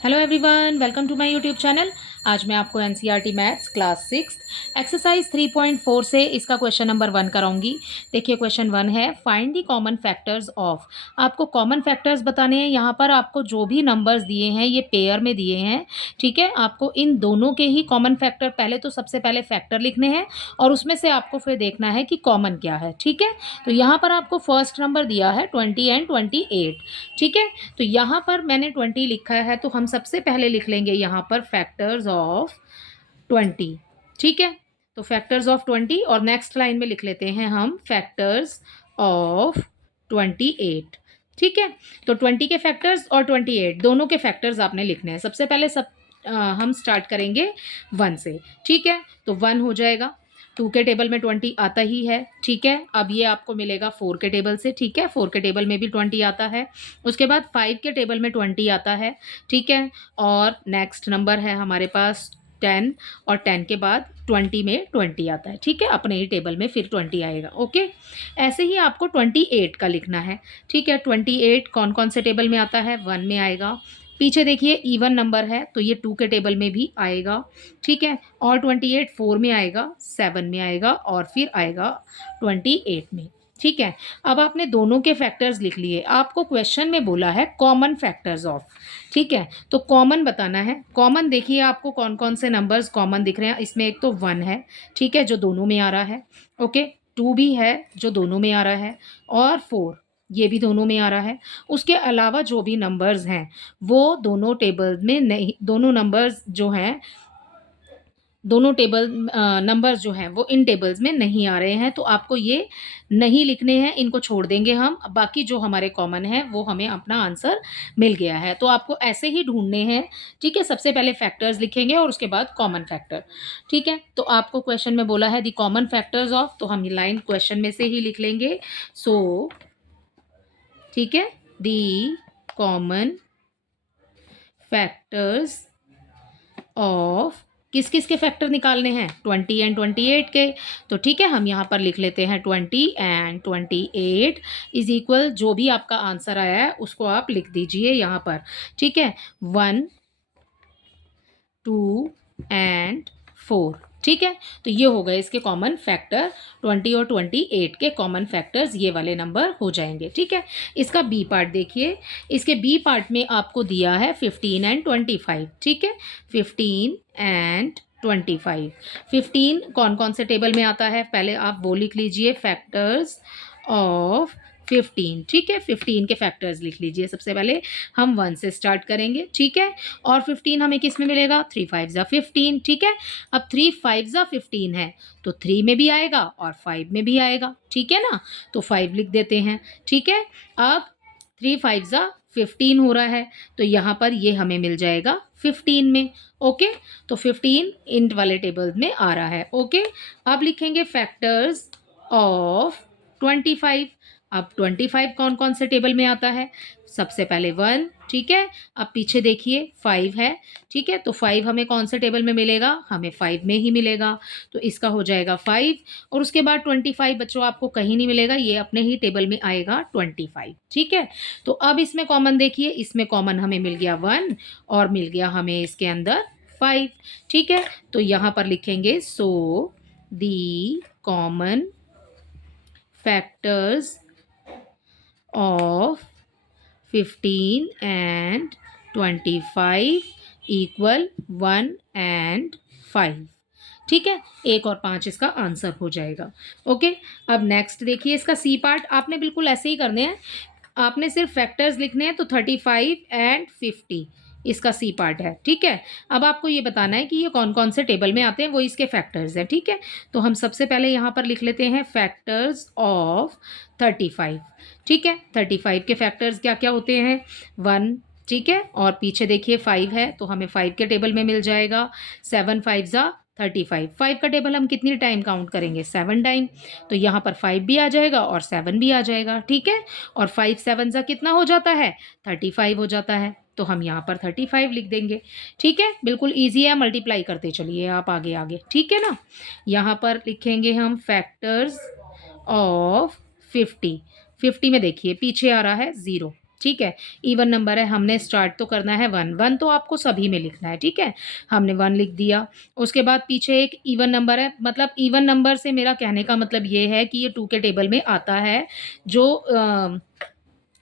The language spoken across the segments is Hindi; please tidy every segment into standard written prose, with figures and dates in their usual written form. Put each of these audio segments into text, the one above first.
Hello everyone, welcome to my YouTube channel. आज मैं आपको एनसीईआरटी मैथ्स क्लास 6 एक्सरसाइज 3.4 से इसका क्वेश्चन नंबर 1 कराऊंगी। देखिए क्वेश्चन 1 है, find the common factors of. आपको कॉमन फैक्टर्स बताने हैं। यहाँ पर आपको जो भी नंबर्स दिए हैं ये पेयर में दिए हैं, ठीक है। आपको इन दोनों के ही कॉमन फैक्टर, पहले तो सबसे पहले फैक्टर लिखने हैं और उसमें से आपको फिर देखना है कि कॉमन क्या है, ठीक है। तो यहाँ पर आपको फर्स्ट नंबर दिया है 20 एंड 28, ठीक है। तो यहाँ पर मैंने 20 लिखा है, तो हम सबसे पहले लिख लेंगे यहाँ पर फैक्टर्स ऑफ 20, ठीक है। तो फैक्टर्स ऑफ 20 और नेक्स्ट लाइन में लिख लेते हैं हम फैक्टर्स ऑफ 28, ठीक है। तो 20 के फैक्टर्स और 28 दोनों के फैक्टर्स आपने लिखने हैं। सबसे पहले हम स्टार्ट करेंगे 1 से, ठीक है। तो 1 हो जाएगा, 2 के टेबल में 20 आता ही है, ठीक है। अब ये आपको मिलेगा 4 के टेबल से, ठीक है। 4 के टेबल में भी 20 आता है। उसके बाद 5 के टेबल में 20 आता है, ठीक है। और नेक्स्ट नंबर है हमारे पास 10, और 10 के बाद 20 में 20 आता है, ठीक है। अपने ही टेबल में फिर 20 आएगा, ओके। ऐसे ही आपको 28 का लिखना है, ठीक है। 28 कौन कौन से टेबल में आता है? 1 में आएगा। पीछे देखिए इवन नंबर है तो ये 2 के टेबल में भी आएगा, ठीक है। और 28 4 में आएगा, 7 में आएगा और फिर आएगा 28 में, ठीक है। अब आपने दोनों के फैक्टर्स लिख लिए। आपको क्वेश्चन में बोला है कॉमन फैक्टर्स ऑफ, ठीक है। तो कॉमन बताना है। कॉमन देखिए आपको कौन कौन से नंबर्स कॉमन दिख रहे हैं। इसमें एक तो 1 है, ठीक है, जो दोनों में आ रहा है, ओके। 2 भी है जो दोनों में आ रहा है, और 4 ये भी दोनों में आ रहा है। उसके अलावा जो भी नंबर्स हैं वो दोनों टेबल्स में नहीं, दोनों नंबर्स जो हैं, दोनों टेबल नंबर्स जो हैं वो इन टेबल्स में नहीं आ रहे हैं, तो आपको ये नहीं लिखने हैं, इनको छोड़ देंगे हम। बाकी जो हमारे कॉमन है वो हमें अपना आंसर मिल गया है। तो आपको ऐसे ही ढूंढने हैं, ठीक है। सबसे पहले फैक्टर्स लिखेंगे और उसके बाद कॉमन फैक्टर, ठीक है। तो आपको क्वेश्चन में बोला है द कॉमन फैक्टर्स ऑफ, तो हम ये लाइन क्वेश्चन में से ही लिख लेंगे। सो ठीक है, द कॉमन फैक्टर्स ऑफ, किस किस के फैक्टर निकालने हैं? 20 एंड 28 के। तो ठीक है, हम यहाँ पर लिख लेते हैं 20 एंड 28 इज इक्वल, जो भी आपका आंसर आया है उसको आप लिख दीजिए यहाँ पर, ठीक है। 1 2 एंड 4, ठीक है। तो ये हो गए इसके कॉमन फैक्टर। 20 और 28 के कॉमन फैक्टर्स ये वाले नंबर हो जाएंगे, ठीक है। इसका बी पार्ट देखिए। इसके बी पार्ट में आपको दिया है 15 एंड 25, ठीक है। 15 एंड 25, 15 कौन कौन से टेबल में आता है पहले आप वो लिख लीजिए, फैक्टर्स ऑफ 15, ठीक है। 15 के फैक्टर्स लिख लीजिए। सबसे पहले हम 1 से स्टार्ट करेंगे, ठीक है। और 15 हमें किस में मिलेगा? 3 5 ज़ा 15, ठीक है। अब 3 5 ज़ा 15 है तो 3 में भी आएगा और 5 में भी आएगा, ठीक है ना। तो 5 लिख देते हैं, ठीक है। अब 3 5 ज़ा 15 हो रहा है तो यहाँ पर ये हमें मिल जाएगा 15 में, ओके। तो 15 इन वाले टेबल्स में आ रहा है, ओके। अब लिखेंगे फैक्टर्स ऑफ 25। अब 25 कौन कौन से टेबल में आता है? सबसे पहले 1, ठीक है। अब पीछे देखिए 5 है, ठीक है। तो 5 हमें कौन से टेबल में मिलेगा? हमें 5 में ही मिलेगा, तो इसका हो जाएगा 5। और उसके बाद 25 बच्चों आपको कहीं नहीं मिलेगा, ये अपने ही टेबल में आएगा 25, ठीक है। तो अब इसमें कॉमन देखिए, इसमें कॉमन हमें मिल गया 1 और मिल गया हमें इसके अंदर 5, ठीक है। तो यहाँ पर लिखेंगे so the common factors of 15 and 25 equal 1 and 5, ठीक है। 1 और 5 इसका आंसर हो जाएगा, ओके। अब नेक्स्ट देखिए इसका सी पार्ट। आपने बिल्कुल ऐसे ही करने हैं, आपने सिर्फ फैक्टर्स लिखने हैं। तो 35 एंड 50 इसका सी पार्ट है, ठीक है। अब आपको ये बताना है कि ये कौन कौन से टेबल में आते हैं, वो इसके फैक्टर्स हैं, ठीक है। तो हम सबसे पहले यहाँ पर लिख लेते हैं फैक्टर्स ऑफ 35, ठीक है। 35 के फैक्टर्स क्या क्या होते हैं? 1, ठीक है। और पीछे देखिए 5 है तो हमें 5 के टेबल में मिल जाएगा। 7 5 ज़ा 35, 5 का टेबल हम कितनी टाइम काउंट करेंगे? 7 टाइम। तो यहाँ पर 5 भी आ जाएगा और 7 भी आ जाएगा, ठीक है। और 5 7 ज़ा कितना हो जाता है? 35 हो जाता है। तो हम यहाँ पर 35 लिख देंगे, ठीक है। बिल्कुल ईजी है, मल्टीप्लाई करते चलिए आप आगे आगे, ठीक है ना। यहाँ पर लिखेंगे हम फैक्टर्स ऑफ 50। 50 में देखिए पीछे आ रहा है 0, ठीक है। इवन नंबर है, हमने स्टार्ट तो करना है 1, 1 तो आपको सभी में लिखना है, ठीक है। हमने 1 लिख दिया, उसके बाद पीछे एक इवन नंबर है, मतलब इवन नंबर से मेरा कहने का मतलब ये है कि ये 2 के टेबल में आता है, जो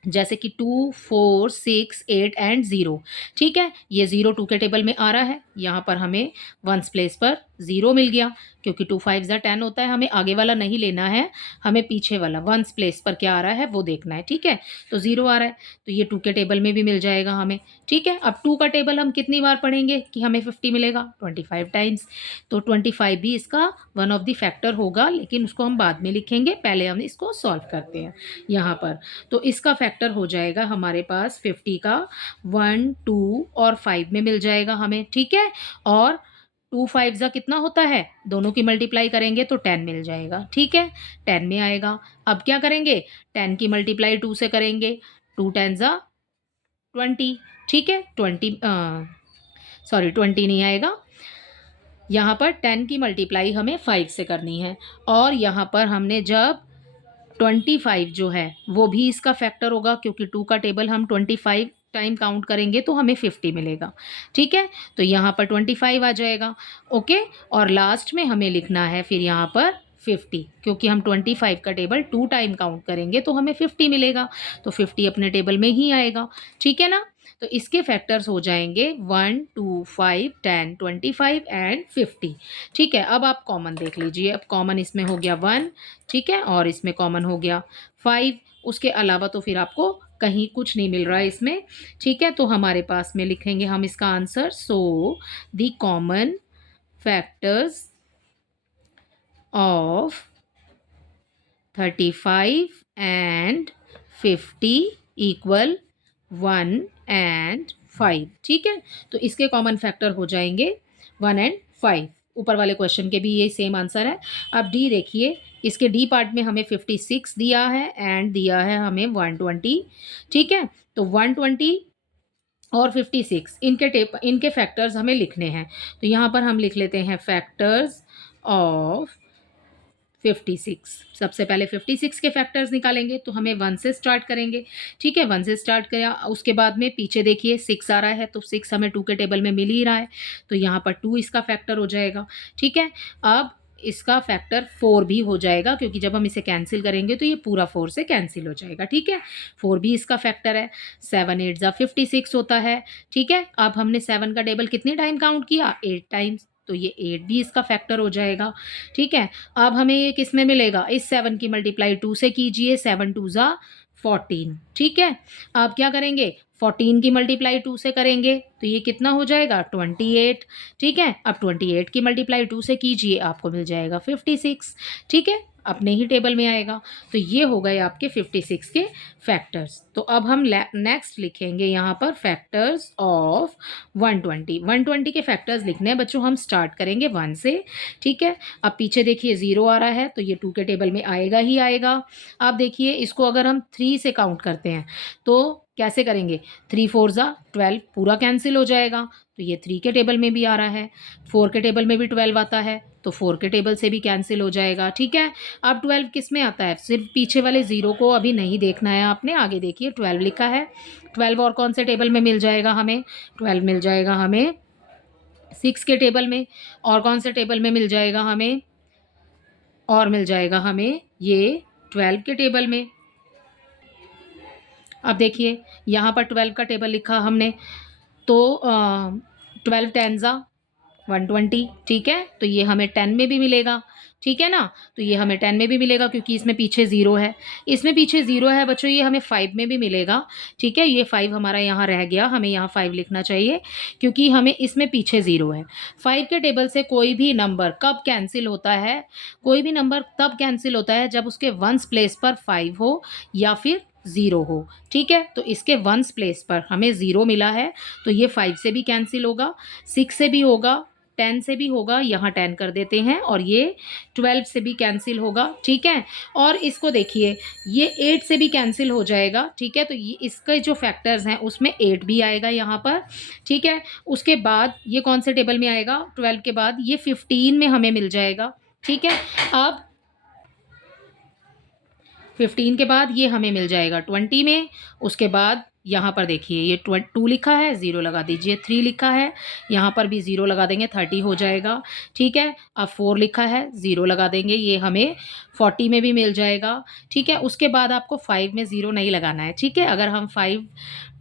जैसे कि 2, 4, 6, 8 एंड 0, ठीक है। ये 0 2 के टेबल में आ रहा है, यहाँ पर हमें वंस प्लेस पर 0 मिल गया, क्योंकि 2 5 ज़ा 10 होता है, हमें आगे वाला नहीं लेना है, हमें पीछे वाला वंस प्लेस पर क्या आ रहा है वो देखना है, ठीक है। तो 0 आ रहा है, तो ये 2 के टेबल में भी मिल जाएगा हमें, ठीक है। अब 2 का टेबल हम कितनी बार पढ़ेंगे कि हमें 50 मिलेगा? 25 टाइम्स। तो 25 भी इसका वन ऑफ द फैक्टर होगा, लेकिन उसको हम बाद में लिखेंगे, पहले हम इसको सॉल्व करते हैं यहाँ पर। तो इसका फैक्टर हो जाएगा हमारे पास 50 का 1, 2 और 5 में मिल जाएगा हमें, ठीक है। और 2 5 ज़ा कितना होता है? दोनों की मल्टीप्लाई करेंगे तो 10 मिल जाएगा, ठीक है। 10 में आएगा। अब क्या करेंगे? 10 की मल्टीप्लाई 2 से करेंगे, 2 10 ज़ा 20, ठीक है। 20 नहीं आएगा, यहाँ पर 10 की मल्टीप्लाई हमें 5 से करनी है, और यहाँ पर हमने जब 25 जो है वो भी इसका फैक्टर होगा, क्योंकि 2 का टेबल हम 25 टाइम काउंट करेंगे तो हमें 50 मिलेगा, ठीक है। तो यहाँ पर 25 आ जाएगा, ओके। और लास्ट में हमें लिखना है फिर यहाँ पर 50, क्योंकि हम 25 का टेबल 2 टाइम काउंट करेंगे तो हमें 50 मिलेगा, तो 50 अपने टेबल में ही आएगा, ठीक है ना। तो इसके फैक्टर्स हो जाएंगे 1, 2, 5, 10, 25 एंड 50, ठीक है। अब आप कॉमन देख लीजिए, अब कॉमन इसमें हो गया 1, ठीक है, और इसमें कॉमन हो गया 5, उसके अलावा तो फिर आपको कहीं कुछ नहीं मिल रहा है इसमें, ठीक है। तो हमारे पास में लिखेंगे हम इसका answer, so the common factors of 35 and 50 equal 1 and 5, ठीक है। तो इसके कॉमन फैक्टर हो जाएंगे 1 एंड 5। ऊपर वाले क्वेश्चन के भी ये सेम आंसर है। अब डी देखिए, इसके डी पार्ट में हमें 56 दिया है एंड दिया है हमें 120, ठीक है। तो 120 और 56 इनके फैक्टर्स हमें लिखने हैं, तो यहाँ पर हम लिख लेते हैं फैक्टर्स ऑफ 56। सबसे पहले 56 के फैक्टर्स निकालेंगे, तो हमें 1 से स्टार्ट करेंगे, ठीक है। 1 से स्टार्ट किया, उसके बाद में पीछे देखिए 6 आ रहा है, तो 6 हमें 2 के टेबल में मिल ही रहा है, तो यहाँ पर 2 इसका फैक्टर हो जाएगा, ठीक है। अब इसका फैक्टर 4 भी हो जाएगा, क्योंकि जब हम इसे कैंसिल करेंगे तो ये पूरा 4 से कैंसिल हो जाएगा, ठीक है। 4 भी इसका फैक्टर है। 7 8 ज़ा 56 होता है, ठीक है। अब हमने 7 का टेबल कितने टाइम काउंट किया? 8 टाइम्स, तो ये 8 भी इसका फैक्टर हो जाएगा, ठीक है। अब हमें ये किस में मिलेगा? इस 7 की मल्टीप्लाई 2 से कीजिए, 7 2 ज़ा 14, ठीक है। अब क्या करेंगे? 14 की मल्टीप्लाई 2 से करेंगे, तो ये कितना हो जाएगा? 28, ठीक है। अब 28 की मल्टीप्लाई 2 से कीजिए, आपको मिल जाएगा 56, ठीक है, अपने ही टेबल में आएगा। तो ये हो गए आपके 56 के फैक्टर्स। तो अब हम नेक्स्ट लिखेंगे यहाँ पर फैक्टर्स ऑफ 120। 120 के फैक्टर्स लिखने हैं बच्चों, हम स्टार्ट करेंगे 1 से, ठीक है। अब पीछे देखिए 0 आ रहा है, तो ये 2 के टेबल में आएगा ही आएगा। अब देखिए इसको अगर हम 3 से काउंट करते हैं तो कैसे करेंगे? 3 4 ज़ा 12, पूरा कैंसिल हो जाएगा, तो ये 3 के टेबल में भी आ रहा है। 4 के टेबल में भी 12 आता है, तो 4 के टेबल से भी कैंसिल हो जाएगा, ठीक है। अब 12 किस में आता है? सिर्फ पीछे वाले 0 को अभी नहीं देखना है आपने, आगे देखिए 12 लिखा है। 12 और कौन से टेबल में मिल जाएगा हमें? 12 मिल जाएगा हमें 6 के टेबल में, और कौन से टेबल में मिल जाएगा हमें? और मिल जाएगा हमें ये 12 के टेबल में। अब देखिए यहाँ पर 12 का टेबल लिखा हमने, तो 12 10 ज़ा 120, ठीक है। तो ये हमें 10 में भी मिलेगा, ठीक है ना। तो ये हमें 10 में भी मिलेगा, क्योंकि इसमें पीछे 0 है, इसमें पीछे 0 है बच्चों, ये हमें 5 में भी मिलेगा, ठीक है। ये 5 हमारा यहाँ रह गया, हमें यहाँ 5 लिखना चाहिए, क्योंकि हमें इसमें पीछे 0 है। 5 के टेबल से कोई भी नंबर कब कैंसिल होता है? कोई भी नंबर तब कैंसिल होता है जब उसके वंस प्लेस पर 5 हो या फिर 0 हो, ठीक है। तो इसके वंस प्लेस पर हमें 0 मिला है, तो ये 5 से भी कैंसिल होगा, 6 से भी होगा, 10 से भी होगा, यहाँ 10 कर देते हैं, और ये 12 से भी कैंसिल होगा, ठीक है। और इसको देखिए ये 8 से भी कैंसिल हो जाएगा, ठीक है। तो ये इसके जो फैक्टर्स हैं उसमें 8 भी आएगा यहाँ पर, ठीक है। उसके बाद ये कौन से टेबल में आएगा? 12 के बाद ये 15 में हमें मिल जाएगा, ठीक है। अब 15 के बाद ये हमें मिल जाएगा 20 में, उसके बाद यहाँ पर देखिए ये 2 लिखा है, 0 लगा दीजिए, 3 लिखा है, यहाँ पर भी 0 लगा देंगे, 30 हो जाएगा, ठीक है। अब 4 लिखा है, 0 लगा देंगे, ये हमें 40 में भी मिल जाएगा, ठीक है। उसके बाद आपको 5 में 0 नहीं लगाना है, ठीक है। अगर हम 5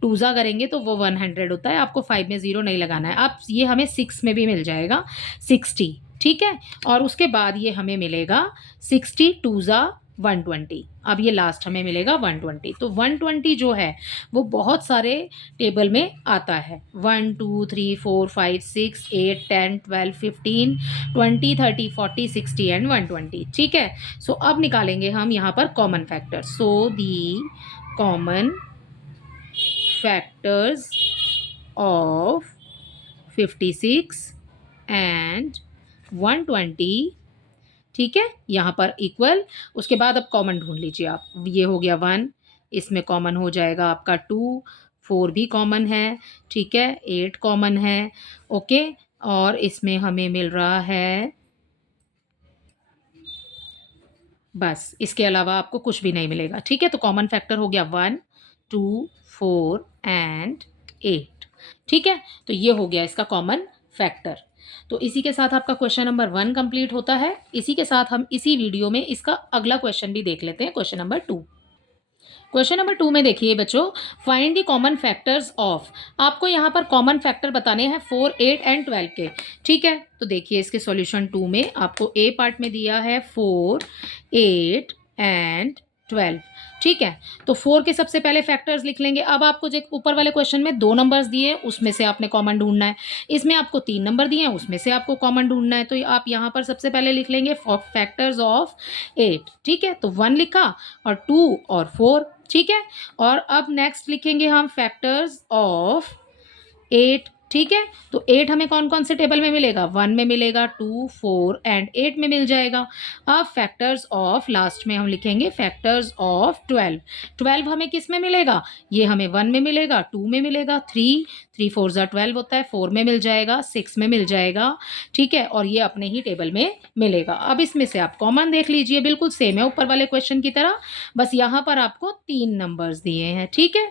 टूज़ा करेंगे तो वो 100 होता है, आपको 5 में 0 नहीं लगाना है। अब ये हमें 6 में भी मिल जाएगा, 60, ठीक है। और उसके बाद ये हमें मिलेगा 60 टूज़ा 120। अब ये लास्ट हमें मिलेगा 120। तो 120 जो है वो बहुत सारे टेबल में आता है, 1 2 3 4 5 6 8 10 12 15 20 30 40 60 एंड 120, ठीक है। सो अब निकालेंगे हम यहाँ पर common factors. So the common factors of 56 and 120, ठीक है, यहाँ पर इक्वल। उसके बाद अब कॉमन ढूंढ लीजिए आप, ये हो गया 1, इसमें कॉमन हो जाएगा आपका 2, 4 भी कॉमन है, ठीक है, 8 कॉमन है, ओके। और इसमें हमें मिल रहा है, बस इसके अलावा आपको कुछ भी नहीं मिलेगा, ठीक है। तो कॉमन फैक्टर हो गया 1 2 4 एंड 8, ठीक है। तो ये हो गया इसका कॉमन फैक्टर। तो इसी के साथ आपका क्वेश्चन नंबर 1 कंप्लीट होता है। इसी के साथ हम इसी वीडियो में इसका अगला क्वेश्चन भी देख लेते हैं, क्वेश्चन नंबर 2। क्वेश्चन नंबर 2 में देखिए बच्चों, find the common factors of, आपको यहाँ पर कॉमन फैक्टर बताने हैं 4 8 एंड 12 के, ठीक है। तो देखिए इसके सॉल्यूशन 2 में आपको ए पार्ट में दिया है 4 8 एंड 12, ठीक है। तो 4 के सबसे पहले फैक्टर्स लिख लेंगे। अब आपको जो ऊपर वाले क्वेश्चन में 2 नंबर्स दिए उसमें से आपने कॉमन ढूंढना है, इसमें आपको 3 नंबर दिए हैं उसमें से आपको कॉमन ढूंढना है। तो आप यहाँ पर सबसे पहले लिख लेंगे फैक्टर्स ऑफ 8, ठीक है। तो 1 लिखा और 2 और 4, ठीक है। और अब नेक्स्ट लिखेंगे हम फैक्टर्स ऑफ 8, ठीक है। तो 8 हमें कौन कौन से टेबल में मिलेगा, 1 में मिलेगा, 2 4 एंड 8 में मिल जाएगा। अब फैक्टर्स ऑफ, लास्ट में हम लिखेंगे फैक्टर्स ऑफ 12। 12 हमें किस में मिलेगा, ये हमें 1 में मिलेगा, 2 में मिलेगा, 3 3 4 ज़ा 12 होता है, 4 में मिल जाएगा, 6 में मिल जाएगा, ठीक है। और ये अपने ही टेबल में मिलेगा। अब इसमें से आप कॉमन देख लीजिए, बिल्कुल सेम है ऊपर वाले क्वेश्चन की तरह, बस यहाँ पर आपको 3 नंबर्स दिए हैं, ठीक है।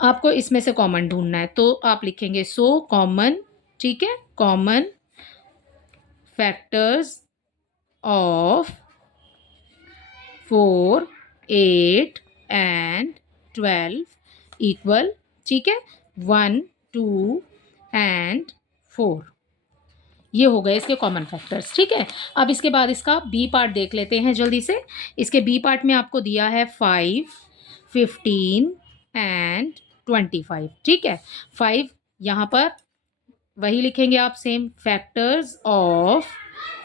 आपको इसमें से कॉमन ढूंढना है, तो आप लिखेंगे सो कॉमन, ठीक है, common factors of 4 8 and 12 equal, ठीक है, 1 2 एंड 4। ये हो गए इसके कॉमन फैक्टर्स, ठीक है। अब इसके बाद इसका बी पार्ट देख लेते हैं जल्दी से। इसके बी पार्ट में आपको दिया है 5 15 एंड 25, ठीक है। 5 यहाँ पर वही लिखेंगे आप सेम, फैक्टर्स ऑफ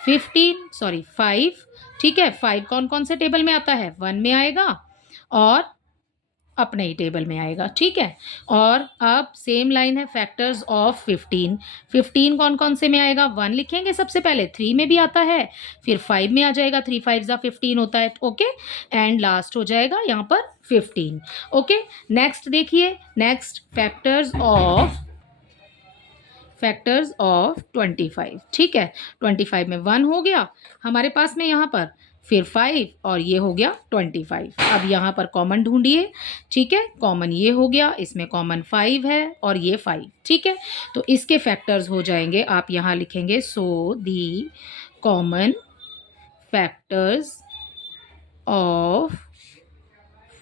5, ठीक है। 5 कौन कौन से टेबल में आता है, 1 में आएगा और अपने ही टेबल में आएगा, ठीक है। और अब सेम लाइन है फैक्टर्स ऑफ 15, 15 कौन कौन से में आएगा, 1 लिखेंगे सबसे पहले, 3 में भी आता है, फिर 5 में आ जाएगा, 3 5 ज़ा 15 होता है, ओके। एंड लास्ट हो जाएगा यहाँ पर 15, ओके। नेक्स्ट देखिए, नेक्स्ट फैक्टर्स ऑफ 25, ठीक है। 25 में 1 हो गया हमारे पास में यहाँ पर, फिर 5 और ये हो गया 25। अब यहाँ पर कॉमन ढूंढिए, ठीक है। कॉमन ये हो गया, इसमें कॉमन 5 है और ये 5, ठीक है। तो इसके फैक्टर्स हो जाएंगे, आप यहाँ लिखेंगे so the common factors of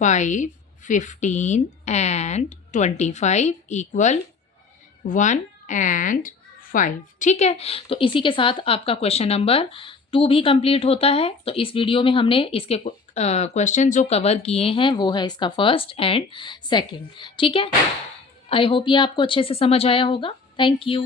5 15 and 25 equal 1 and 5, ठीक है। तो इसी के साथ आपका क्वेश्चन नंबर 2 भी कंप्लीट होता है। तो इस वीडियो में हमने इसके क्वेश्चन जो कवर किए हैं वो है इसका फर्स्ट एंड सेकंड, ठीक है। आई होप ये आपको अच्छे से समझ आया होगा। Thank you.